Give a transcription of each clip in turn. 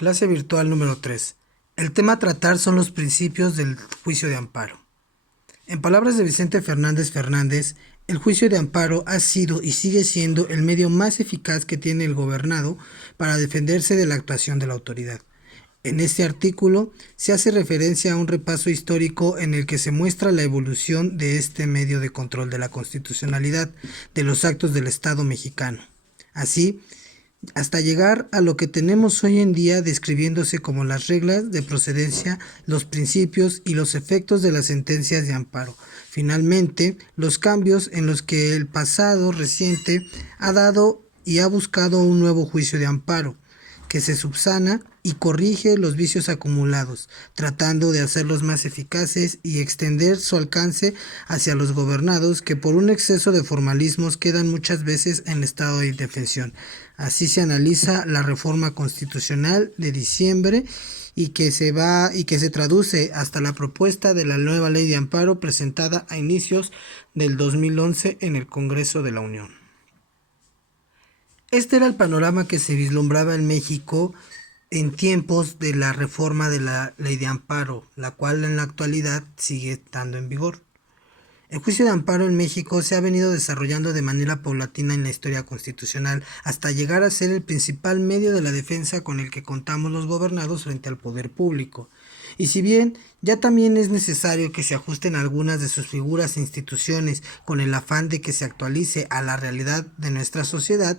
Clase virtual número 3. El tema a tratar son los principios del juicio de amparo. En palabras de Vicente Fernández Fernández, el juicio de amparo ha sido y sigue siendo el medio más eficaz que tiene el gobernado para defenderse de la actuación de la autoridad. En este artículo se hace referencia a un repaso histórico en el que se muestra la evolución de este medio de control de la constitucionalidad de los actos del Estado mexicano. Así, hasta llegar a lo que tenemos hoy en día describiéndose como las reglas de procedencia, los principios y los efectos de las sentencias de amparo. Finalmente, los cambios en los que el pasado reciente ha dado y ha buscado un nuevo juicio de amparo, que se subsana y corrige los vicios acumulados, tratando de hacerlos más eficaces y extender su alcance hacia los gobernados que por un exceso de formalismos quedan muchas veces en estado de indefensión. Así se analiza la reforma constitucional de diciembre y que se traduce hasta la propuesta de la nueva ley de amparo presentada a inicios del 2011 en el Congreso de la Unión. Este era el panorama que se vislumbraba en México en tiempos de la reforma de la ley de amparo, la cual en la actualidad sigue estando en vigor. El juicio de amparo en México se ha venido desarrollando de manera paulatina en la historia constitucional hasta llegar a ser el principal medio de la defensa con el que contamos los gobernados frente al poder público. Y si bien ya también es necesario que se ajusten algunas de sus figuras e instituciones con el afán de que se actualice a la realidad de nuestra sociedad,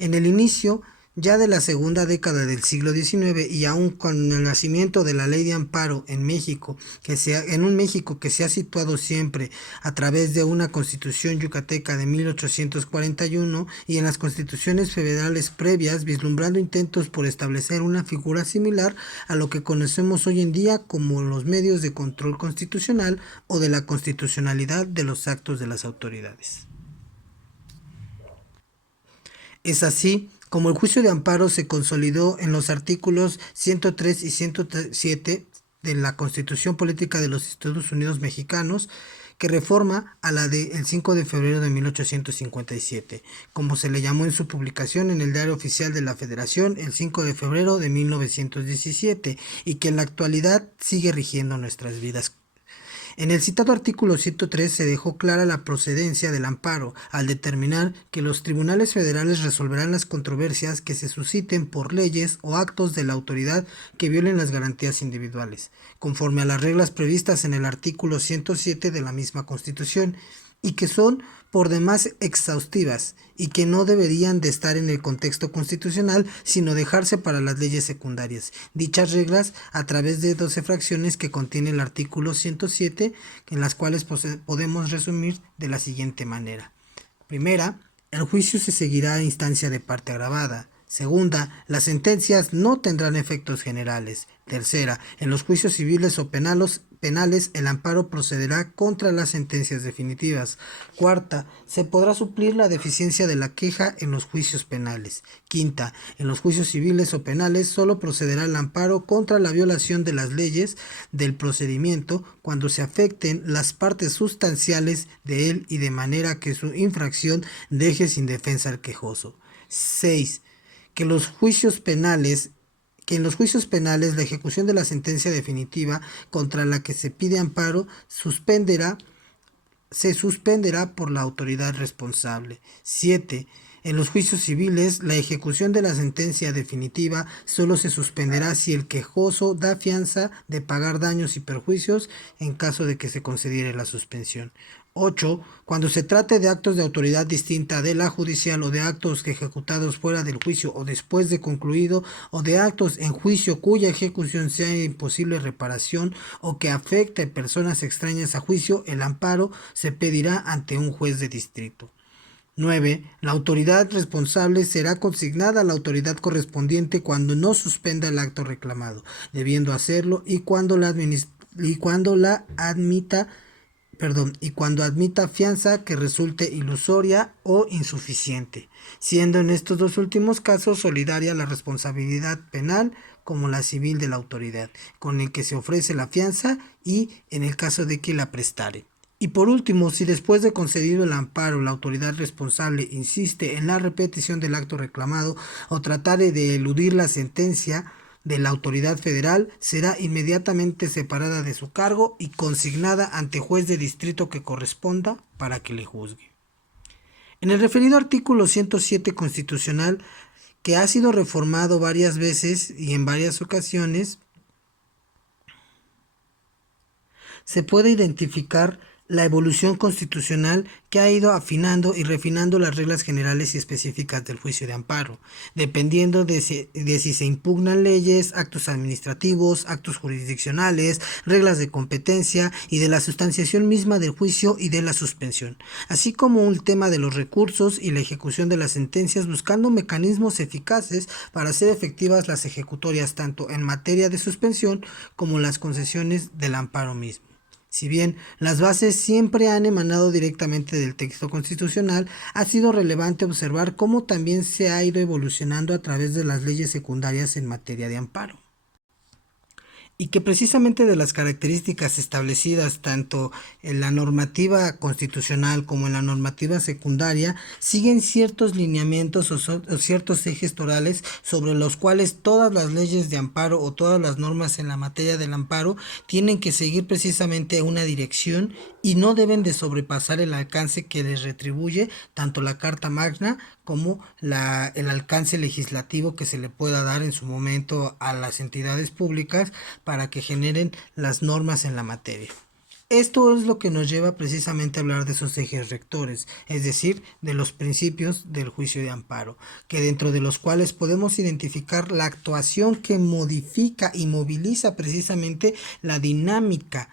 en el inicio ya de la segunda década del siglo XIX y aún con el nacimiento de la ley de amparo en México, en un México que se ha situado siempre a través de una constitución yucateca de 1841 y en las constituciones federales previas, vislumbrando intentos por establecer una figura similar a lo que conocemos hoy en día como los medios de control constitucional o de la constitucionalidad de los actos de las autoridades. Es así como el juicio de amparo se consolidó en los artículos 103 y 107 de la Constitución Política de los Estados Unidos Mexicanos, que reforma a la del 5 de febrero de 1857, como se le llamó en su publicación en el Diario Oficial de la Federación el 5 de febrero de 1917, y que en la actualidad sigue rigiendo nuestras vidas. En el citado artículo 103 se dejó clara la procedencia del amparo al determinar que los tribunales federales resolverán las controversias que se susciten por leyes o actos de la autoridad que violen las garantías individuales, conforme a las reglas previstas en el artículo 107 de la misma Constitución, y que son por demás exhaustivas y que no deberían de estar en el contexto constitucional, sino dejarse para las leyes secundarias. Dichas reglas, a través de 12 fracciones que contiene el artículo 107, en las cuales podemos resumir de la siguiente manera. Primera, el juicio se seguirá a instancia de parte agravada. Segunda, las sentencias no tendrán efectos generales. Tercera, en los juicios civiles o penales, el amparo procederá contra las sentencias definitivas. Cuarta, se podrá suplir la deficiencia de la queja en los juicios penales. Quinta, en los juicios civiles o penales solo procederá el amparo contra la violación de las leyes del procedimiento cuando se afecten las partes sustanciales de él y de manera que su infracción deje sin defensa al quejoso. 6. Que en los juicios penales la ejecución de la sentencia definitiva contra la que se pide amparo se suspenderá por la autoridad responsable. 7. En los juicios civiles, la ejecución de la sentencia definitiva solo se suspenderá si el quejoso da fianza de pagar daños y perjuicios en caso de que se concediere la suspensión. 8. Cuando se trate de actos de autoridad distinta de la judicial o de actos ejecutados fuera del juicio o después de concluido o de actos en juicio cuya ejecución sea de imposible reparación o que afecte a personas extrañas a juicio, el amparo se pedirá ante un juez de distrito. 9. La autoridad responsable será consignada a la autoridad correspondiente cuando no suspenda el acto reclamado, debiendo hacerlo y cuando admita fianza que resulte ilusoria o insuficiente, siendo en estos dos últimos casos solidaria la responsabilidad penal como la civil de la autoridad, con el que se ofrece la fianza y en el caso de que la prestare. Y por último, si después de concedido el amparo la autoridad responsable insiste en la repetición del acto reclamado o tratare de eludir la sentencia, de la autoridad federal será inmediatamente separada de su cargo y consignada ante juez de distrito que corresponda para que le juzgue. En el referido artículo 107 constitucional, que ha sido reformado varias veces y en varias ocasiones, se puede identificar la evolución constitucional que ha ido afinando y refinando las reglas generales y específicas del juicio de amparo, dependiendo de si se impugnan leyes, actos administrativos, actos jurisdiccionales, reglas de competencia y de la sustanciación misma del juicio y de la suspensión, así como un tema de los recursos y la ejecución de las sentencias, buscando mecanismos eficaces para hacer efectivas las ejecutorias tanto en materia de suspensión como las concesiones del amparo mismo. Si bien las bases siempre han emanado directamente del texto constitucional, ha sido relevante observar cómo también se ha ido evolucionando a través de las leyes secundarias en materia de amparo. Y que precisamente de las características establecidas tanto en la normativa constitucional como en la normativa secundaria siguen ciertos lineamientos o ciertos ejes torales sobre los cuales todas las leyes de amparo o todas las normas en la materia del amparo tienen que seguir precisamente una dirección y no deben de sobrepasar el alcance que les retribuye tanto la Carta Magna como el alcance legislativo que se le pueda dar en su momento a las entidades públicas para que generen las normas en la materia. Esto es lo que nos lleva precisamente a hablar de esos ejes rectores, es decir, de los principios del juicio de amparo, que dentro de los cuales podemos identificar la actuación que modifica y moviliza precisamente la dinámica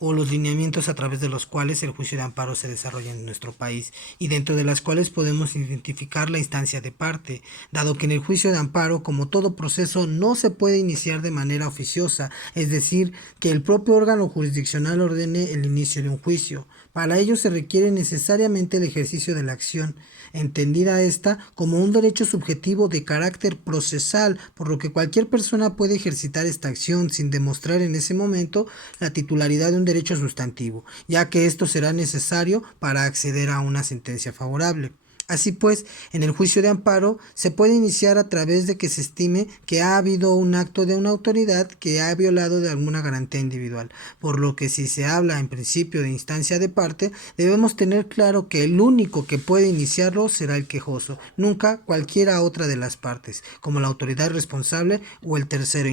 o los lineamientos a través de los cuales el juicio de amparo se desarrolla en nuestro país y dentro de las cuales podemos identificar la instancia de parte, dado que en el juicio de amparo, como todo proceso, no se puede iniciar de manera oficiosa, es decir, que el propio órgano jurisdiccional ordene el inicio de un juicio. Para ello se requiere necesariamente el ejercicio de la acción, entendida esta como un derecho subjetivo de carácter procesal, por lo que cualquier persona puede ejercitar esta acción sin demostrar en ese momento la titularidad de un derecho sustantivo, ya que esto será necesario para acceder a una sentencia favorable. Así pues, en el juicio de amparo se puede iniciar a través de que se estime que ha habido un acto de una autoridad que ha violado de alguna garantía individual, por lo que si se habla en principio de instancia de parte, debemos tener claro que el único que puede iniciarlo será el quejoso, nunca cualquiera otra de las partes, como la autoridad responsable o el tercero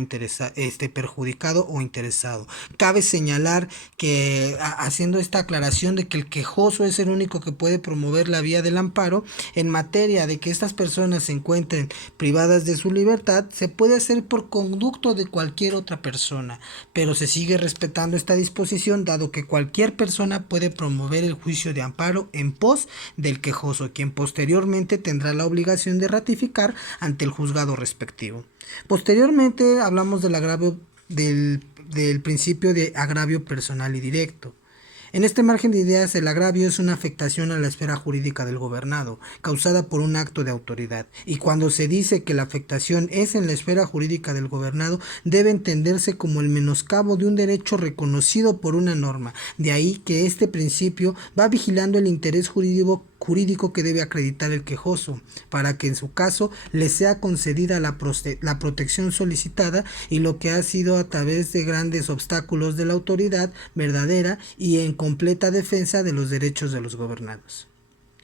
perjudicado o interesado. Cabe señalar que haciendo esta aclaración de que el quejoso es el único que puede promover la vía del amparo, en materia de que estas personas se encuentren privadas de su libertad, se puede hacer por conducto de cualquier otra persona, pero se sigue respetando esta disposición dado que cualquier persona puede promover el juicio de amparo en pos del quejoso, quien posteriormente tendrá la obligación de ratificar ante el juzgado respectivo. Posteriormente hablamos del agravio del principio de agravio personal y directo. En este margen de ideas, el agravio es una afectación a la esfera jurídica del gobernado, causada por un acto de autoridad, y cuando se dice que la afectación es en la esfera jurídica del gobernado, debe entenderse como el menoscabo de un derecho reconocido por una norma. De ahí que este principio va vigilando el interés jurídico que debe acreditar el quejoso, para que en su caso le sea concedida la protección solicitada y lo que ha sido a través de grandes obstáculos de la autoridad verdadera y en completa defensa de los derechos de los gobernados.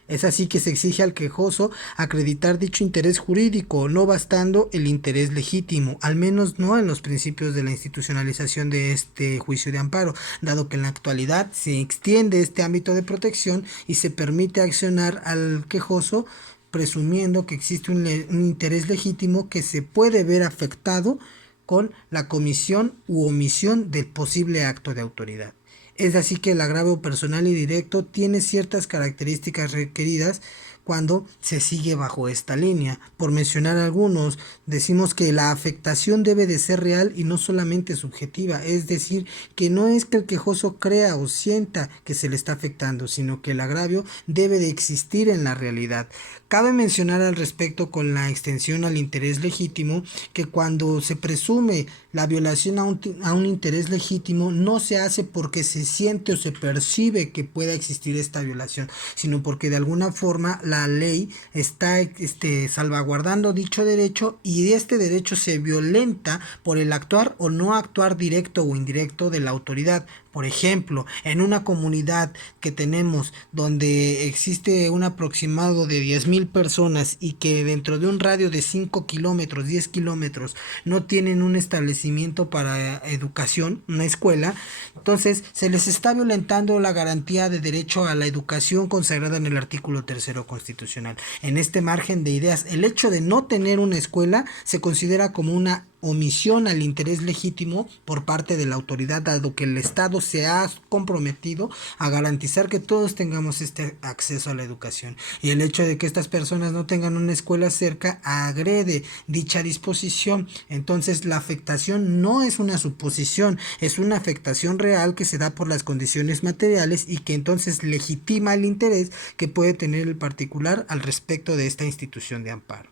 Es así que se exige al quejoso acreditar dicho interés jurídico, no bastando el interés legítimo, al menos no en los principios de la institucionalización de este juicio de amparo, dado que en la actualidad se extiende este ámbito de protección y se permite accionar al quejoso presumiendo que existe un interés legítimo que se puede ver afectado con la comisión u omisión del posible acto de autoridad. Es así que el agravio personal y directo tiene ciertas características requeridas cuando se sigue bajo esta línea. Por mencionar algunos, decimos que la afectación debe de ser real y no solamente subjetiva, es decir, que no es que el quejoso crea o sienta que se le está afectando, sino que el agravio debe de existir en la realidad. Cabe mencionar al respecto con la extensión al interés legítimo que cuando se presume la violación a un interés legítimo no se hace porque se siente o se percibe que pueda existir esta violación, sino porque de alguna forma la ley está salvaguardando dicho derecho y este derecho se violenta por el actuar o no actuar directo o indirecto de la autoridad. Por ejemplo, en una comunidad que tenemos donde existe un aproximado de 10,000 personas y que dentro de un radio de 5 kilómetros, 10 kilómetros, no tienen un establecimiento para educación, una escuela, entonces se les está violentando la garantía de derecho a la educación consagrada en el artículo 3º constitucional. En este margen de ideas, el hecho de no tener una escuela se considera como una omisión al interés legítimo por parte de la autoridad, dado que el Estado se ha comprometido a garantizar que todos tengamos este acceso a la educación. Y el hecho de que estas personas no tengan una escuela cerca agrede dicha disposición. Entonces la afectación no es una suposición, es una afectación real que se da por las condiciones materiales y que entonces legitima el interés que puede tener el particular al respecto de esta institución de amparo.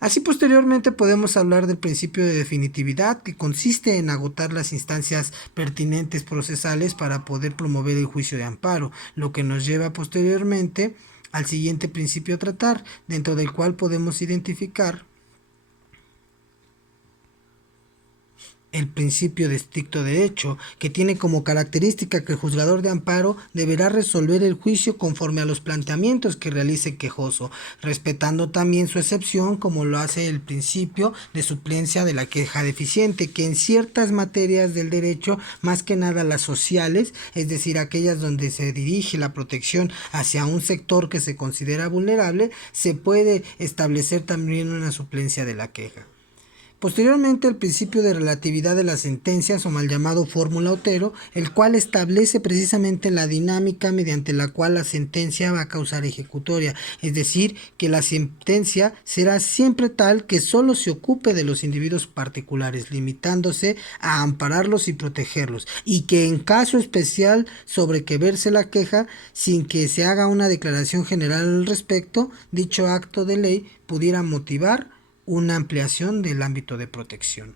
Así posteriormente podemos hablar del principio de definitividad, que consiste en agotar las instancias pertinentes procesales para poder promover el juicio de amparo, lo que nos lleva posteriormente al siguiente principio a tratar, dentro del cual podemos identificar el principio de estricto derecho, que tiene como característica que el juzgador de amparo deberá resolver el juicio conforme a los planteamientos que realice el quejoso, respetando también su excepción, como lo hace el principio de suplencia de la queja deficiente, que en ciertas materias del derecho, más que nada las sociales, es decir, aquellas donde se dirige la protección hacia un sector que se considera vulnerable, se puede establecer también una suplencia de la queja. Posteriormente, el principio de relatividad de las sentencias, o mal llamado fórmula Otero, el cual establece precisamente la dinámica mediante la cual la sentencia va a causar ejecutoria, es decir, que la sentencia será siempre tal que solo se ocupe de los individuos particulares, limitándose a ampararlos y protegerlos, y que en caso especial sobre que verse la queja, sin que se haga una declaración general al respecto, dicho acto de ley pudiera motivar una ampliación del ámbito de protección.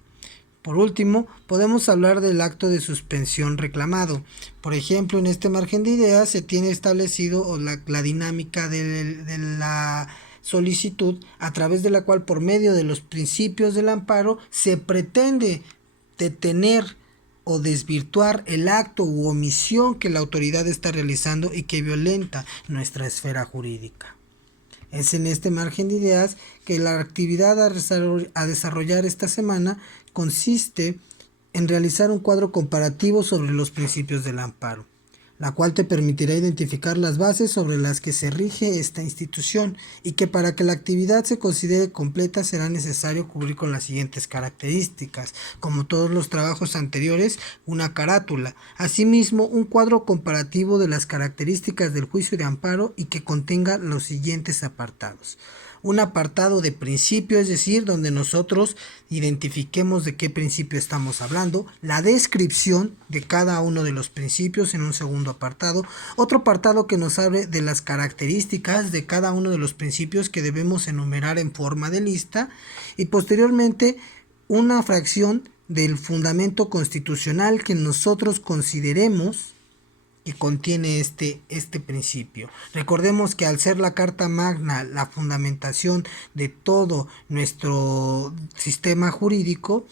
Por último, podemos hablar del acto de suspensión reclamado. Por ejemplo, en este margen de ideas se tiene establecido la dinámica de la solicitud, a través de la cual, por medio de los principios del amparo, se pretende detener o desvirtuar el acto u omisión que la autoridad está realizando y que violenta nuestra esfera jurídica. Es en este margen de ideas que la actividad a desarrollar esta semana consiste en realizar un cuadro comparativo sobre los principios del amparo, la cual te permitirá identificar las bases sobre las que se rige esta institución y que para que la actividad se considere completa será necesario cubrir con las siguientes características: como todos los trabajos anteriores, una carátula, asimismo un cuadro comparativo de las características del juicio de amparo y que contenga los siguientes apartados. Un apartado de principio, es decir, donde nosotros identifiquemos de qué principio estamos hablando, la descripción de cada uno de los principios en un segundo apartado, otro apartado que nos hable de las características de cada uno de los principios que debemos enumerar en forma de lista, y posteriormente una fracción del fundamento constitucional que nosotros consideremos que contiene este principio. Recordemos que al ser la Carta Magna la fundamentación de todo nuestro sistema jurídico,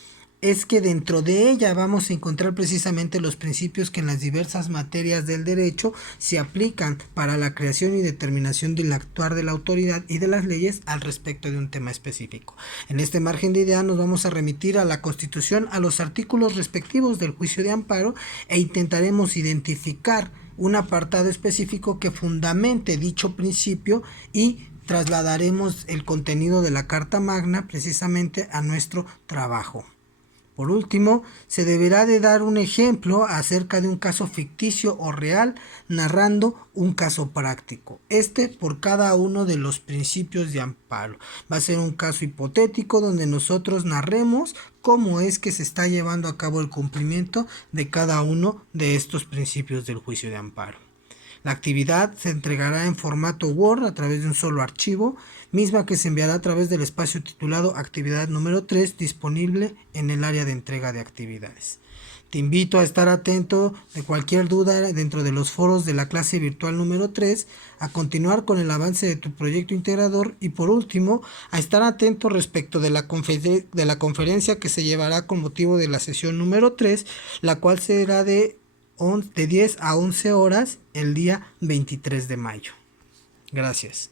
es que dentro de ella vamos a encontrar precisamente los principios que en las diversas materias del derecho se aplican para la creación y determinación del actuar de la autoridad y de las leyes al respecto de un tema específico. En este margen de idea nos vamos a remitir a la Constitución, a los artículos respectivos del juicio de amparo, e intentaremos identificar un apartado específico que fundamente dicho principio y trasladaremos el contenido de la Carta Magna precisamente a nuestro trabajo. Por último, se deberá de dar un ejemplo acerca de un caso ficticio o real, narrando un caso práctico. Por cada uno de los principios de amparo. Va a ser un caso hipotético donde nosotros narremos cómo es que se está llevando a cabo el cumplimiento de cada uno de estos principios del juicio de amparo. La actividad se entregará en formato Word a través de un solo archivo, misma que se enviará a través del espacio titulado Actividad número 3, disponible en el área de entrega de actividades. Te invito a estar atento de cualquier duda dentro de los foros de la clase virtual número 3, a continuar con el avance de tu proyecto integrador y por último a estar atento respecto de la conferencia que se llevará con motivo de la sesión número 3, la cual será de 10 a 11 horas el día 23 de mayo. Gracias.